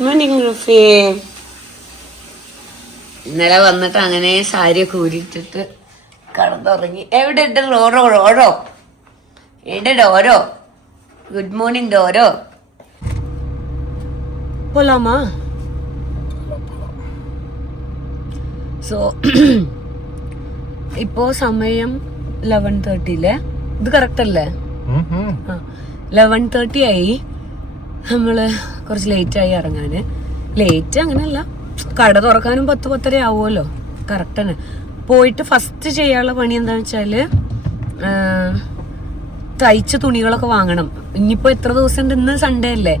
Good morning റുഫി. ഇന്നലെ വന്നിട്ട് അങ്ങനെ സാരിയൊക്കെ ഊരിട്ടിട്ട് കടന്നുറങ്ങി. എവിടെ ഉണ്ട് ഡോറോ? ഡോറോ എവിടെ ഡോരോ? Good morning Doro. പോലാമാ? സോ ഇപ്പോ സമയം 11:30. ഇത് കറക്റ്റ് അല്ലേ? 11:30 ആയി. നമ്മള് കുറച്ച് ലേറ്റായി ഇറങ്ങാന്. ലേറ്റ് അങ്ങനെയല്ല, കട തുറക്കാനും 10-10:30 ആവുമല്ലോ. കറക്റ്റ് തന്നെ. പോയിട്ട് ഫസ്റ്റ് ചെയ്യാനുള്ള പണി എന്താന്ന് വെച്ചാല് തയ്ച്ച തുണികളൊക്കെ വാങ്ങണം. ഇനിയിപ്പോ എത്ര ദിവസം ഉണ്ട്? ഇന്ന് സൺഡേ അല്ലേ?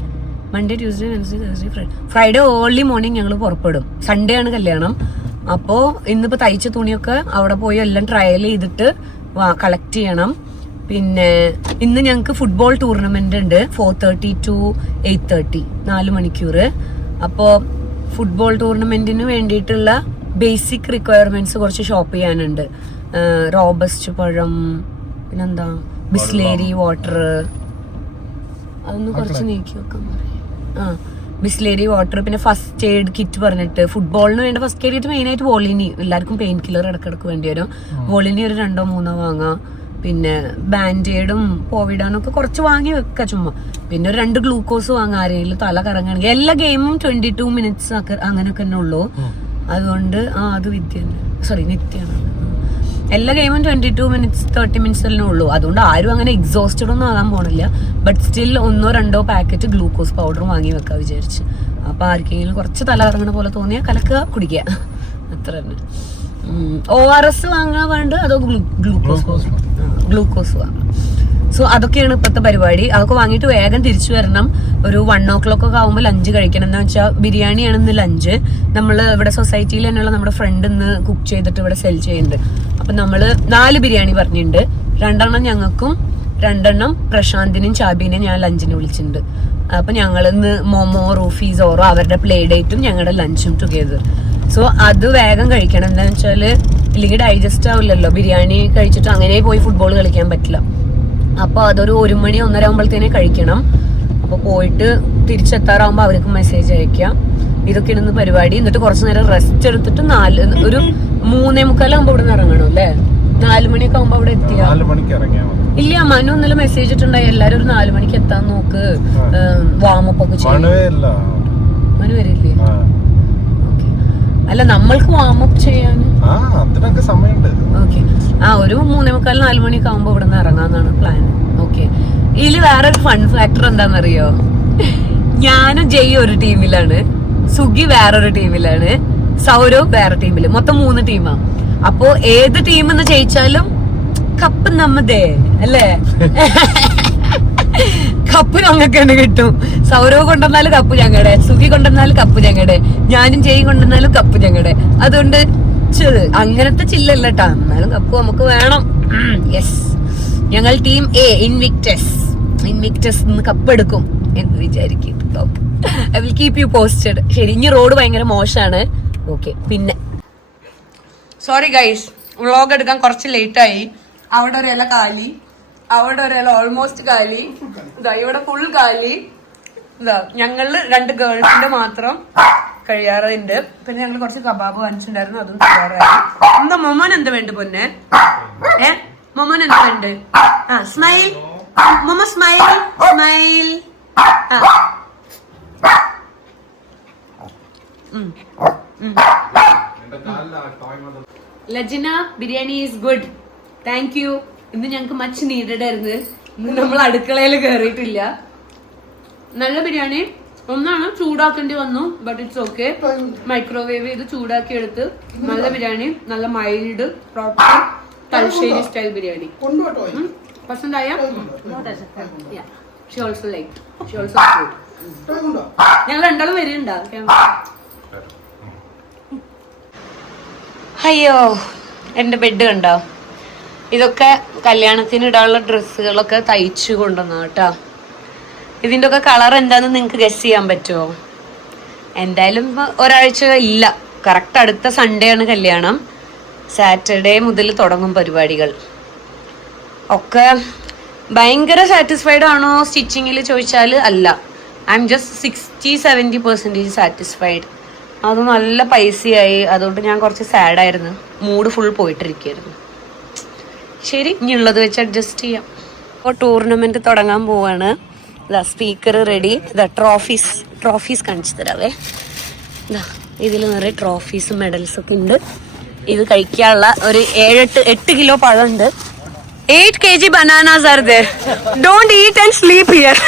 Monday, Tuesday, Wednesday, Thursday, Friday early morning ഞങ്ങൾ പുറപ്പെടും. സൺഡേ ആണ് കല്യാണം. അപ്പോ ഇന്നിപ്പോ തയ്ച്ച തുണിയൊക്കെ അവിടെ പോയി എല്ലാം ട്രയൽ ചെയ്തിട്ട് കളക്ട് ചെയ്യണം. പിന്നെ ഇന്ന് ഞങ്ങൾക്ക് ഫുട്ബോൾ ടൂർണമെന്റ് ഉണ്ട് 4:30 to 8:30, 4 മണിക്കൂർ. അപ്പോൾ ഫുട്ബോൾ ടൂർണമെന്റിന് വേണ്ടിയിട്ടുള്ള ബേസിക് റിക്വയർമെന്റ്സ് കുറച്ച് ഷോപ്പ് ചെയ്യാനുണ്ട്. റോബസ്റ്റ് പഴം, പിന്നെന്താ ബിസ്ലേരി വാട്ടർ, അതൊന്ന് കുറച്ച് നീക്കി വെക്കാൻ പറയും. ബിസ്ലേരി വാട്ടർ, പിന്നെ ഫസ്റ്റ് എയ്ഡ് കിറ്റ് പറഞ്ഞിട്ട് ഫുട്ബോളിന് വേണ്ട ഫസ്റ്റ് എയ്ഡ് കിറ്റ് മെയിനായിട്ട് വോളിനി. എല്ലാവർക്കും പെയിൻ കില്ലർ ഇടക്കിടക്ക് വേണ്ടി വരും. വോളിനി ഒരു 2-3 വാങ്ങാം. പിന്നെ ബാൻഡേഡും പോവിഡാനൊക്കെ കുറച്ച് വാങ്ങി വെക്ക ചുമ്മാ. പിന്നെ ഒരു 2 ഗ്ലൂക്കോസ് വാങ്ങാം ആരെങ്കിലും തല കറങ്ങുകയാണെങ്കിൽ. എല്ലാ ഗെയിമും 22 മിനിറ്റ്സ് അങ്ങനെയൊക്കെ തന്നെ ഉള്ളൂ. അതുകൊണ്ട് അത് നിത്യാണ്. എല്ലാ ഗെയിമും 22 മിനിറ്റ്സ് 30 മിനിറ്റ്സ് തന്നെ ഉള്ളൂ. അതുകൊണ്ട് ആരും അങ്ങനെ എക്സോസ്റ്റഡ് ഒന്നും ആകാൻ പോണില്ല. But still 1-2 packet glucose powder വാങ്ങി വെക്കാൻ വിചാരിച്ച്. അപ്പൊ ആർക്കെങ്കിലും കുറച്ച് തല കറങ്ങണ പോലെ തോന്നിയാൽ കലക്കുക, കുടിക്കുക, അത്ര തന്നെ. ORS വാങ്ങാൻ വേണ്ട അതോ ഗ്ലൂക്കോസ് വാങ്ങാം. സോ അതൊക്കെയാണ് ഇപ്പോഴത്തെ പരിപാടി. അതൊക്കെ വാങ്ങിയിട്ട് വേഗം തിരിച്ചു വരണം. ഒരു 1 o'clock ഒക്കെ ആകുമ്പോൾ ലഞ്ച് കഴിക്കണം. എന്താ വെച്ചാൽ ബിരിയാണിയാണ് ഇന്ന് ലഞ്ച്. നമ്മൾ ഇവിടെ സൊസൈറ്റിയിൽ തന്നെയുള്ള നമ്മുടെ ഫ്രണ്ട് ഇന്ന് കുക്ക് ചെയ്തിട്ട് ഇവിടെ സെൽ ചെയ്യുന്നുണ്ട്. അപ്പൊ നമ്മള് 4 ബിരിയാണി പറഞ്ഞിട്ടുണ്ട്. 2 ഞങ്ങൾക്കും 2 പ്രശാന്തിനും ചാബീനെയും ഞാൻ ലഞ്ചിന് വിളിച്ചിട്ടുണ്ട്. അപ്പൊ ഞങ്ങൾ ഇന്ന് മോമോ, റൂഫി, സോറോ അവരുടെ പ്ലേ ഡേറ്റും ഞങ്ങളുടെ ലഞ്ചും ടുഗെദർ. സോ അത് വേഗം കഴിക്കണം. എന്താന്ന് വെച്ചാല് ഇല്ലെങ്കിൽ ഡൈജസ്റ്റ് ആവില്ലല്ലോ. ബിരിയാണി കഴിച്ചിട്ട് അങ്ങനെ പോയി ഫുട്ബോൾ കളിക്കാൻ പറ്റില്ല. അപ്പൊ അതൊരു 1 മണി 1:30 ആകുമ്പോഴത്തേനെ കഴിക്കണം. അപ്പൊ പോയിട്ട് തിരിച്ചെത്താറാകുമ്പോ അവർക്ക് മെസ്സേജ് അയക്കാം. ഇതൊക്കെയാണ് ഇന്ന് പരിപാടി. എന്നിട്ട് കുറച്ചു നേരം റെസ്റ്റ് എടുത്തിട്ട് ഒരു 3:45 ആകുമ്പോ ഇവിടെ നിന്ന് ഇറങ്ങണം അല്ലേ? 4 മണിയൊക്കെ ആകുമ്പോ അവിടെ എത്തിയാ ഇല്ല. മനു ഇന്നലെ മെസ്സേജ് ഇട്ടുണ്ടായി എല്ലാരും ഒരു 4 മണിക്ക് എത്താൻ നോക്ക്, വാമപ്പ് ഒക്കെ ചെയ്യും. മനു വരില്ലേ? അല്ല, നമ്മൾക്ക് വാമപ്പ് ചെയ്യാൻ ഓക്കെ. ഒരു 3:45 4 മണിയൊക്കെ ആകുമ്പോ ഇവിടെ നിന്ന് ഇറങ്ങാന്നാണ് പ്ലാൻ. ഓക്കെ. ഇതില് വേറൊരു ഫൺ ഫാക്ടർ എന്താണെന്നറിയോ? ഞാനും ജയ് ഒരു ടീമിലാണ്, സുഗി വേറൊരു ടീമിലാണ്, സൗരവ് വേറെ ടീമില്. മൊത്തം 3 ടീമാ. അപ്പോ ഏത് ടീമെന്ന് ജയിച്ചാലും കപ്പ് നമ്മതേ അല്ലേ? കപ്പ് ഞങ്ങൾക്ക് തന്നെ കിട്ടും. സൗരവ് കൊണ്ടുവന്നാലും കപ്പ് ഞങ്ങളുടെ, സുഖി കൊണ്ടുവന്നാലും കപ്പ് ഞങ്ങളുടെ, ഞാനും ജയ് കൊണ്ടുവന്നാലും കപ്പ് ഞങ്ങളുടെ. അതുകൊണ്ട് അങ്ങനത്തെ ചില്ലല്ല കേട്ടാ, എന്നാലും കപ്പ് നമുക്ക് വേണം. യെസ്, ഞങ്ങൾ ടീം എ ഇൻവിക്ടസ് കപ്പ് എടുക്കും എന്ന് വിചാരിക്കും. I will keep you posted. ശരി, ഇനി റോഡ് ഭയങ്കര മോശമാണ്. ഓക്കെ. പിന്നെ സോറി ഗൈസ്, വ്ളോഗ് എടുക്കാൻ കുറച്ച് ലേറ്റ് ആയി. അവിടെ ഒരു ഇല കാലി, അവിടെ ഒരു ഇല ഓൾമോസ്റ്റ് കാലി, ഇതാ ഇവിടെ ഫുൾ കാലി. ഇതാ ഞങ്ങള് 2 ഗേൾസിന്റെ മാത്രം കഴിയാറുണ്ട്. പിന്നെ ഞങ്ങൾ കുറച്ച് കബാബ് വാങ്ങിച്ചിട്ടുണ്ടായിരുന്നു, അതും കഴിയാറായി. എന്താ മൊമോൻ എന്താ വേണ്ട പൊന്നെ? മൊമോൻ എന്താ വേണ്ട? സ്മൈൽ മൊമോ, smile smile. Lajina, biryani is good, thank you. ഇന്ന് ഞങ്ങക്ക് മച്ച് നീഡഡ് ആയിരുന്നു. ഇന്ന് നമ്മൾ അടുക്കളയിൽ കയറിയിട്ടില്ല. നല്ല ബിരിയാണി. ഒന്നാണ് ചൂടാക്കേണ്ടി വന്നു, ബട്ട് ഇറ്റ്സ് ഓക്കെ. മൈക്രോവേവ് ചെയ്ത് ചൂടാക്കി എടുത്ത് നല്ല ബിരിയാണി, നല്ല mild proper Thalassery style biryani. പസന്തായ? She also like, she also food. ഞങ്ങൾ 2 വരുന്നുണ്ടാവും. അയ്യോ, എന്റെ ബെഡ് കണ്ടോ? ഇതൊക്കെ കല്യാണത്തിന് ഇടാനുള്ള ഡ്രസ്സുകളൊക്കെ തയ്ച്ചു കൊണ്ടുവന്ന കേട്ടോ. ഇതിന്റെ ഒക്കെ കളർ എന്താന്ന് നിങ്ങക്ക് ഗസ് ചെയ്യാൻ പറ്റുമോ? എന്തായാലും ഒരാഴ്ച ഇല്ല, കറക്റ്റ് അടുത്ത സൺഡേ ആണ് കല്യാണം. സാറ്റർഡേ മുതൽ തുടങ്ങും പരിപാടികൾ. ഒക്കെ ഭയങ്കര സാറ്റിസ്ഫൈഡ് ആണോ സ്റ്റിച്ചിങ്ങിൽ ചോദിച്ചാൽ അല്ല. I am just 60-70% satisfied. അത് നല്ല പൈസയായി, അതുകൊണ്ട് ഞാൻ കുറച്ച് സാഡായിരുന്നു, മൂഡ് ഫുൾ പോയിട്ടിരിക്കുകയായിരുന്നു. ശരി, ഇനിയുള്ളത് വെച്ച് അഡ്ജസ്റ്റ് ചെയ്യാം. ഇപ്പോൾ ടൂർണമെൻറ്റ് തുടങ്ങാൻ പോവാണ്. ഇതാ സ്പീക്കർ റെഡി. ഇതാ ട്രോഫീസ് കാണിച്ചു തരാവേ. ഇതാ ഇതിൽ നിറയെ ട്രോഫീസും മെഡൽസൊക്കെ ഉണ്ട്. ഇത് കഴിക്കാനുള്ള ഒരു 8 kilo പഴമുണ്ട്. 8 kg bananas are there. Don't eat and sleep here.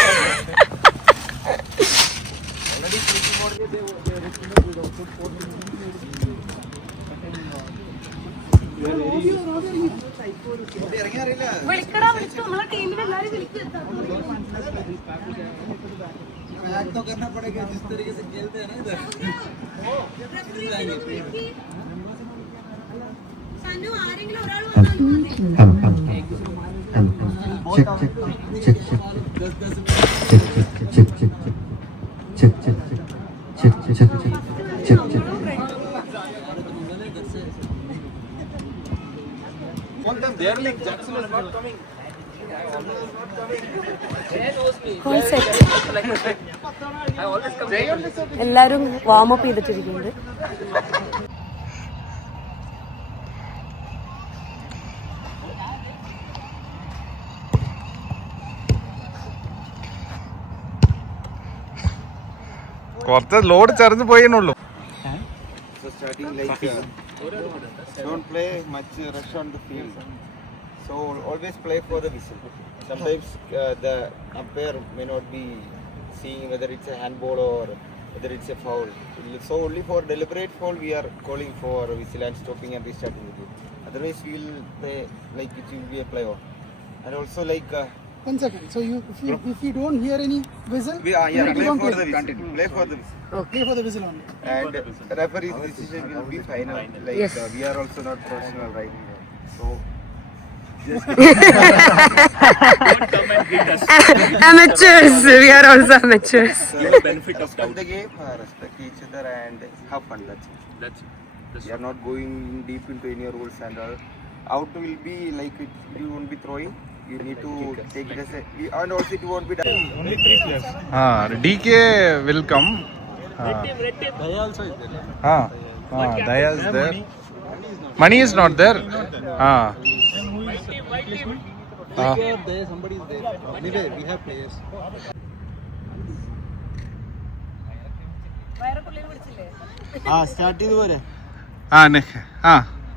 എല്ലാരും വാമപ്പ് ചെയ്തിട്ടിരിക്കുന്നുണ്ട്. കുറച്ച് load ചെറിഞ്ഞു പോയെന്നുള്ളൂ. Don't play much rush on the field. So always play for the whistle. Sometimes the umpire may not be seeing whether it's a handball or whether it's a foul. So only for deliberate foul we are calling for a whistle and stopping and restarting the game. Otherwise we will play like it will be a playoff. And also like 1 second. So if you don't hear any whistle, play for the whistle. Play for the whistle. play for the whistle only. And referee's decision will be final. Like Yes. We are also not professional, right? So Amateurs. We are also amateurs. benefit of the game, respect each other and have fun. That's it. We are not going deep into any rules and all. Out will be like it, you won't be throwing. You need to take it as a, and also it won't be done. Only 3 players. DK will come. Daya also is there. Daya is there. Money is not there. There somebody is there. Anyway, we have players. Start ചെയ്തു പോരെ.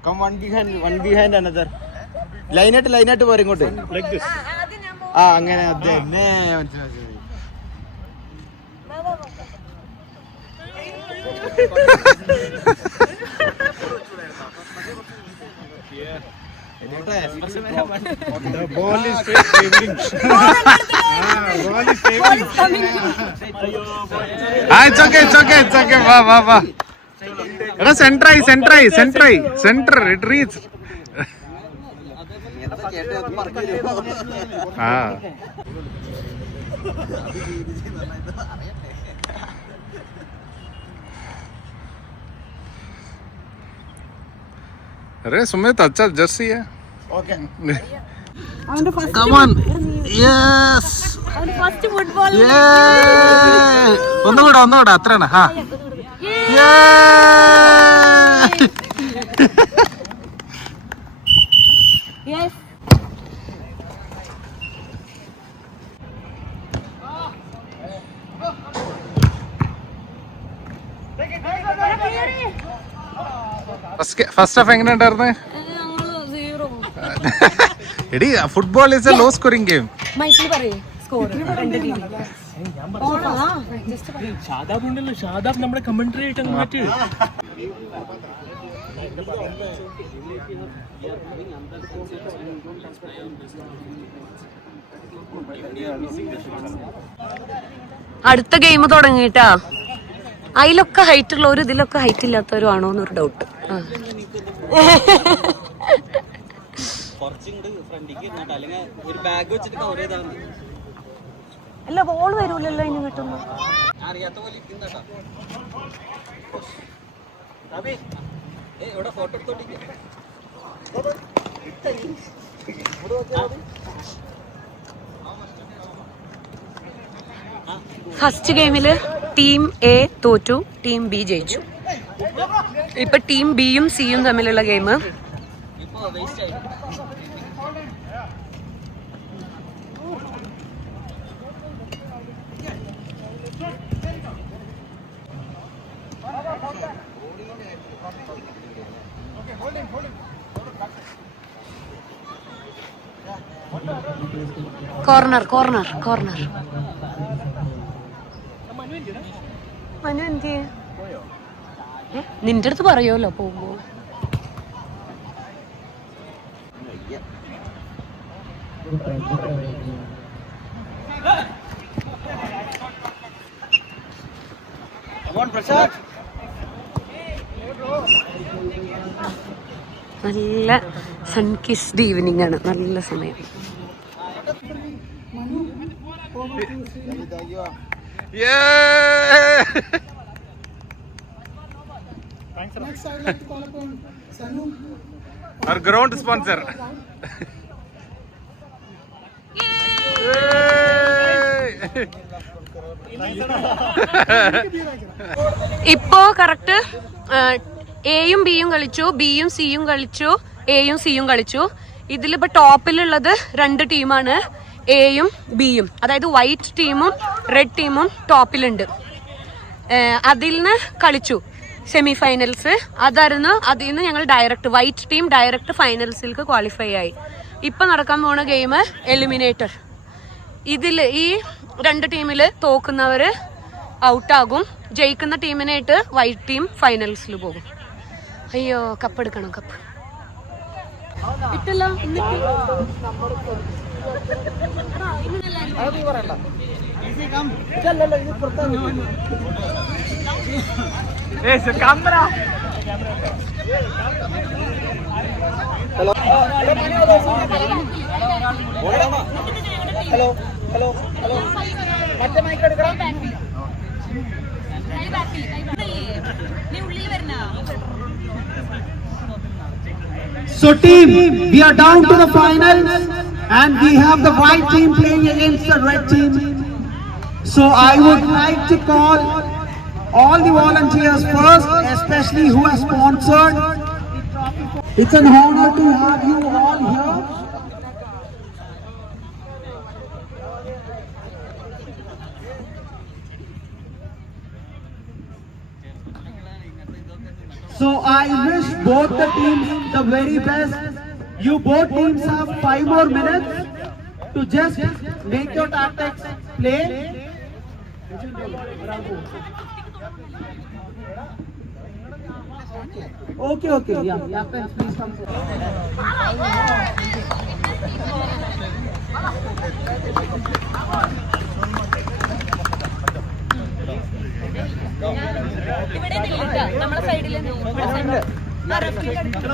Come one behind another. Line ആയിട്ട് പോരെ ഇങ്ങോട്ട്. Like this. അങ്ങനെ അതെന്നെ മനസ്സിലായി. The ball is favoring. Ball is favoring. It's okay. Va. Center. It reach. अरे सुमित अच्छा जर्सी है. Okay. Come on. Yes. First football ഒന്നുകൂടെ അത്രയാണ്. ഫസ്റ്റ് ഹാഫ് എങ്ങനെ ഉണ്ടായിരുന്നേ? എടി football is a low scoring game. മൈക്കിൽ പറയേ സ്കോർ ഷാദാബ് നമ്മുടെ കമന്ററി ആയിട്ട് അങ്ങ് മാറ്റി. അടുത്ത ഗെയിം തുടങ്ങിട്ടാ. അതിലൊക്കെ ഹൈറ്റ് ഉള്ളവരും ഇതിലൊക്കെ ഹൈറ്റ് ഇല്ലാത്തവരും ആണോ എന്നൊരു ഡൗട്ട്. അല്ല ബോൾ വരൂലല്ലോ ഇനി കിട്ടുമ്പോ. ഫസ്റ്റ് ഗെയിമില് ടീം എ തോറ്റു, ടീം ബി ജയിച്ചു. ഇപ്പൊ ടീം ബിയും സിയും തമ്മിലുള്ള game. Corner corner corner. Manu എന്ത് നിന്റെ അടുത്ത് പറയുമല്ലോ പോകുമ്പോ. നല്ല സൺകിസ്ഡ് ഈവനിങ് ആണ്, നല്ല സമയം. Our ground sponsor. ഇപ്പോ കറക്റ്റ് എയും ബിയും കളിച്ചു, ബിയും സിയും കളിച്ചു, എയും സിയും കളിച്ചു. ഇതിലിപ്പോ ടോപ്പിലുള്ളത് 2 ടീമാണ്, എയും ബിയും. അതായത് വൈറ്റ് ടീമും റെഡ് ടീമും ടോപ്പിലുണ്ട്. അതിൽ നിന്ന് കളിച്ചു സെമി ഫൈനൽസ്. അതായിരുന്നു. അതിൽ നിന്ന് ഞങ്ങൾ ഡയറക്റ്റ് വൈറ്റ് ടീം ഡയറക്റ്റ് ഫൈനൽസിലേക്ക് ക്വാളിഫൈ ആയി. ഇപ്പൊ നടക്കാൻ പോണ ഗെയിം എലിമിനേറ്റർ. ഇതിൽ ഈ 2 ടീമിൽ തോക്കുന്നവര് ഔട്ടാകും. ജയിക്കുന്ന ടീമിനായിട്ട് വൈറ്റ് ടീം ഫൈനൽസിൽ പോകും. അയ്യോ, കപ്പ് എടുക്കണം. കപ്പ് ഇട്ടല്ലോ. ഹലോ ഹലോ ഹലോ, മറ്റേ മൈക്ക് എടുക്കണം. So team, we are down to the finals and we have the white team playing against the red team. So I would like to call all the volunteers first, especially who have sponsored. It's an honor to have you all here. So I wish both the teams the very best. You both teams have 5 more minutes to just make your tactics play. Okay, yeah, captains, please come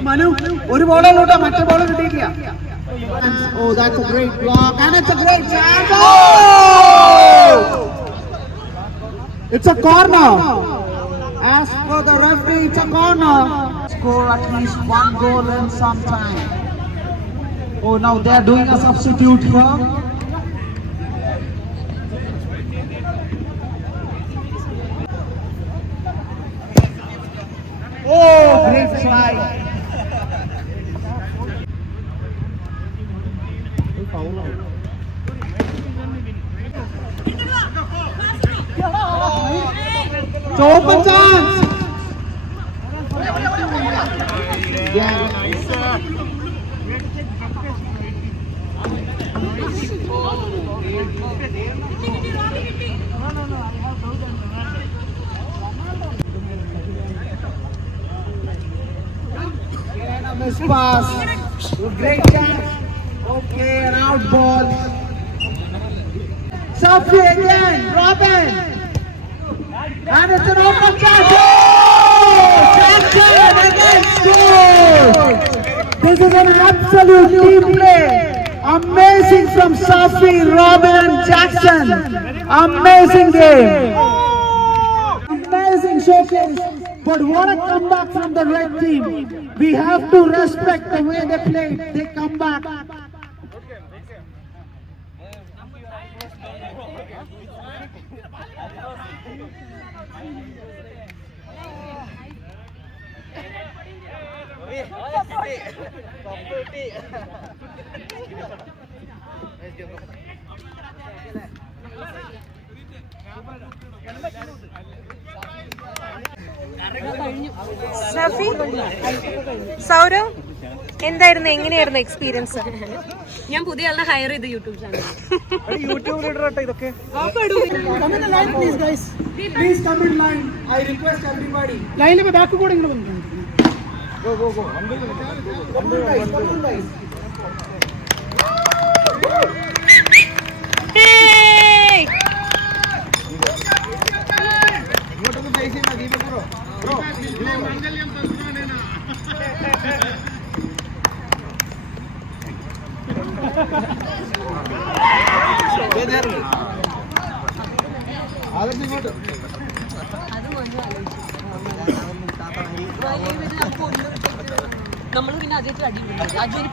Manu, ഒരു ബോളിലോട്ടാ, മറ്റേ ball കിട്ടിയില്ല. Oh, that's a great block and it's a great chance. Oh! It's a corner. As for the referee, it's a corner. Score at least 1 goal in some time. Oh, now they are doing a substitute here. Oh, great try. It's open chance. Yeah. Miss pass. Great chance. Okay, an out ball. Safi again, Robin. And it's an open chance. Oh! Jackson again scores. This is an absolute team play. Amazing from Safi, Robin and Jackson. Amazing game. Amazing showcase. But what a comeback from the red team. We have to respect the way they played. They come back. Shafi, Sourav, എന്തായിരുന്നു, എങ്ങനെയായിരുന്നു experience? ഞാൻ പുതിയ ആളിനെ higher ചെയ്ത് YouTube channel. Come in the line, please, guys. Please come in line. I request everybody. Line पे back को इनको बंद Go, go, go. Come on, guys. Come on, guys. Hey! നമ്മൾ പിന്നെ അതിൽ അടിയുണ്ട്. അജുവിന്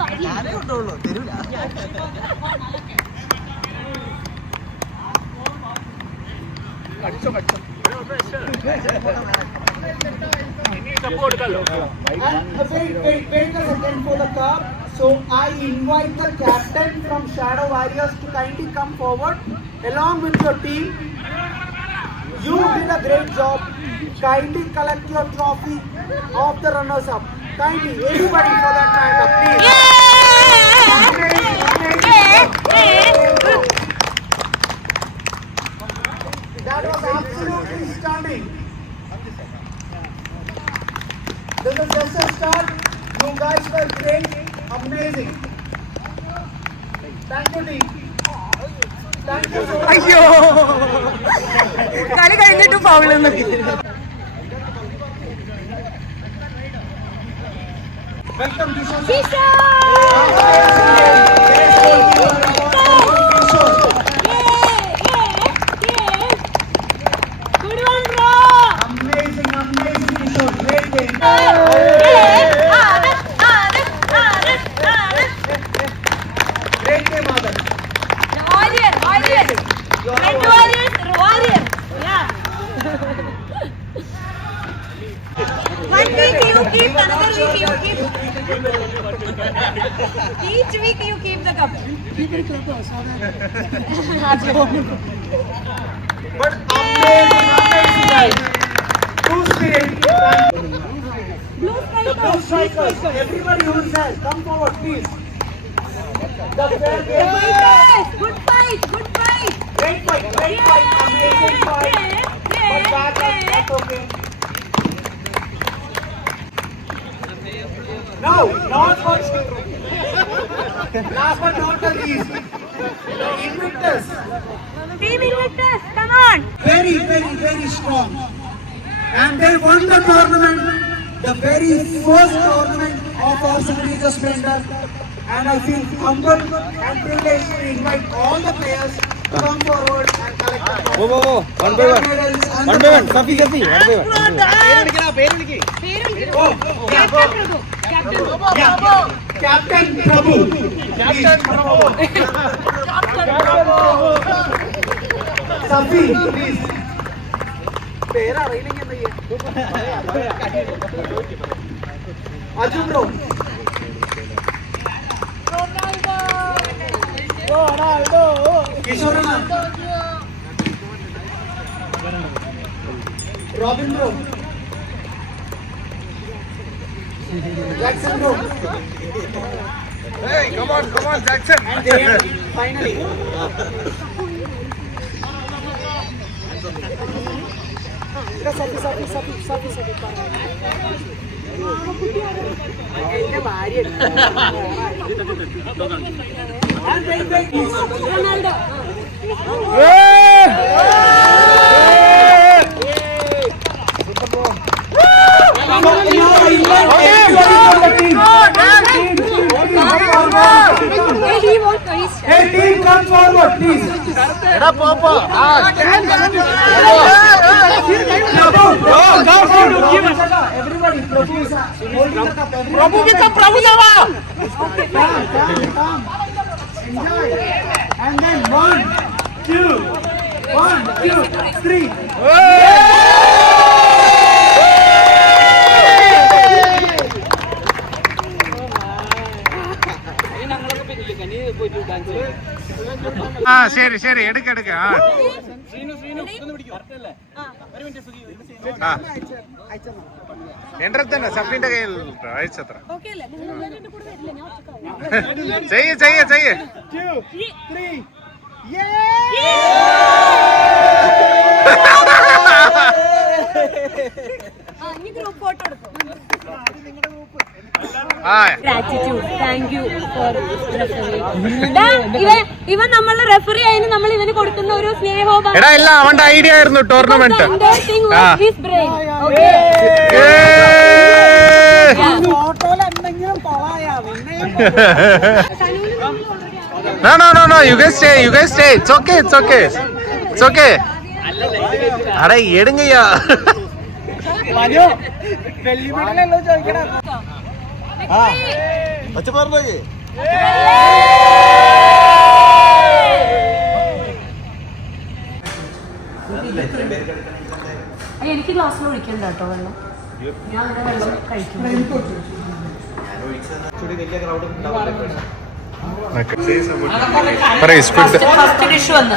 Wait a second for the cup. So I invite the captain from Shadow Warriors to kindly come forward along with your team. You did a great job. Kindly collect your trophy of the runners-up. Kindly, everybody for that round-up, please. That was absolutely stunning. This is just a start. You guys were great, amazing. Thank you, team. Thank you so much. അയ്യോ, കളി കഴിഞ്ഞിട്ട് ഫൗളൊന്നും. Welcome, Disha. Amazing, amazing, Kishore. Great game. Great game, Adarsh. One week you keep, another week you keep. Each week you keep the cup. But amazing, amazing, guys. True spirit. Blue The blue strikers, everybody who is there, come forward, please. The fair game. Good fight, good fight. Great fight, amazing fight. But that's okay. No, not for last but not the least, the Invictus. Team Invictus, come on. Very, very, very strong. And they won the tournament, the very first tournament of our Signature Splendor. And I feel humbled and privileged to invite all the players to come forward and collect the trophy. One by one. One by one. Safi, Safi. One by one. Captain Prabhu. Captain Prabhu. Safi, please. Aju bro. Ronaldo. Kishore na. Robin bro. Jackson bro. Hey, come on, Jackson. And there, finally. Ronaldo. Hey team, come forward, please. Everybody, Prabhu is holding the cup. Prabhu ki cup, Prabhu Deva. Okay, calm. Enjoy. And then 1, 2, ആ ശരി ശരി എടുക്ക ആ എന്റെ തന്നെ സഫീന്റെ കയ്യിൽ അയച്ചത്ര Okay അല്ലേ? നിങ്ങൾ എല്ലാവരും കൂടെ വരില്ലേ? ഞാൻ ഒറ്റയ്ക്കാവും. ചെയ്യ് ചെയ്യ് ചെയ്യ് 2, 3. ഇനി ഗ്രൂപ്പ് ഫോട്ടോ എടുക്കും. ആ Gratitude. Thank you for referee. ഇവൻ നമ്മളുടെ റെഫറി ആയതിന് നമ്മൾ ഇവന് കൊടുക്കുന്ന ഒരു സ്നേഹോപ എടാ എല്ലാം അവന്റെ ഐഡിയ ആയിരുന്നു tournament No, no, no, no. You guys stay. You guys stay. It's okay. It's okay. It's okay. അടേ എടുങ്ങയ്യാ. എനിക്ക് ഗ്ലാസ്സിൽ ഒഴിക്കണ്ട കേട്ടോ വെള്ളം. ഞാൻ അങ്ങനെ വെള്ളം കഴിക്കും. ഫസ്റ്റ് ഡിഷ് വന്ന്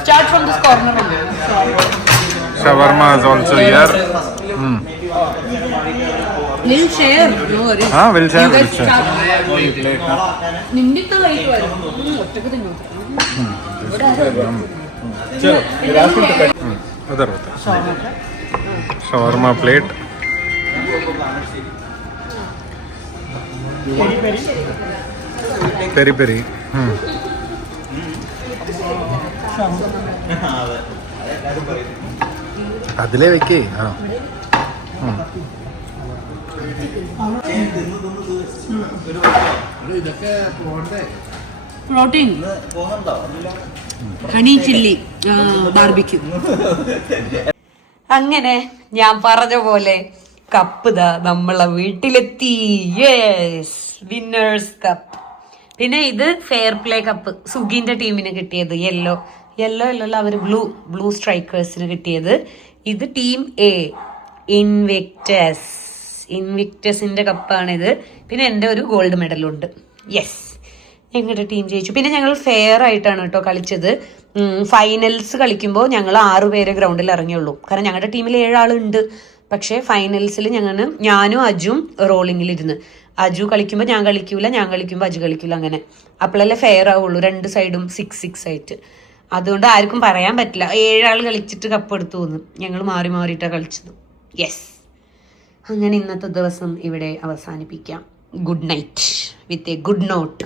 start from this corner. Shawarma is also here. We'll share. No worries. We'll share. You guys start. നിന്നിട്ട് കഴിച്ചു വരും. ഒറ്റക്ക് തിന്നു. उधर होता shawarma plate. Peri peri. അതിലേ വെക്കേ. Protein honey chilli barbecue. അങ്ങനെ ഞാൻ പറഞ്ഞ പോലെ കപ്പ് ദാ നമ്മളെ വീട്ടിലെത്തി. Yes, winners cup. പിന്നെ ഇത് ഫെയർ പ്ലേ കപ്പ് സുഗിന്റെ ടീമിന് കിട്ടിയത്. യെല്ലോ അല്ലല്ലോ, അവര് ബ്ലൂ സ്ട്രൈക്കേഴ്സിന് കിട്ടിയത്. ഇത് ടീം എ ഇൻവിക്ടസിന്റെ കപ്പാണിത്. പിന്നെ എൻ്റെ ഒരു ഗോൾഡ് മെഡലുണ്ട്. യെസ്, ഞങ്ങളുടെ ടീം ജയിച്ചു. പിന്നെ ഞങ്ങൾ ഫെയർ ആയിട്ടാണ് കേട്ടോ കളിച്ചത്. ഫൈനൽസ് കളിക്കുമ്പോൾ ഞങ്ങൾ 6 പേരെ ഗ്രൗണ്ടിൽ ഇറങ്ങിയുള്ളൂ. കാരണം ഞങ്ങളുടെ ടീമിൽ 7 ആളുണ്ട്. പക്ഷേ ഫൈനൽസിൽ ഞാനും അജും റോളിങ്ങിലിരുന്ന്. അജു കളിക്കുമ്പോൾ ഞാൻ കളിക്കൂല, ഞാൻ കളിക്കുമ്പോൾ അജു കളിക്കൂല. അങ്ങനെ അപ്പോഴല്ലേ ഫെയർ ആവുള്ളൂ. 2 സൈഡും 6-6 ആയിട്ട്. അതുകൊണ്ട് ആർക്കും പറയാൻ പറ്റില്ല 7 ആൾ കളിച്ചിട്ട് കപ്പ് എടുത്തു എന്ന്. ഞങ്ങൾ മാറി മാറിയിട്ടാണ് കളിച്ചത്. യെസ്, അങ്ങനെ ഇന്നത്തെ ദിവസം ഇവിടെ അവസാനിപ്പിക്കാം. Good night with a good not.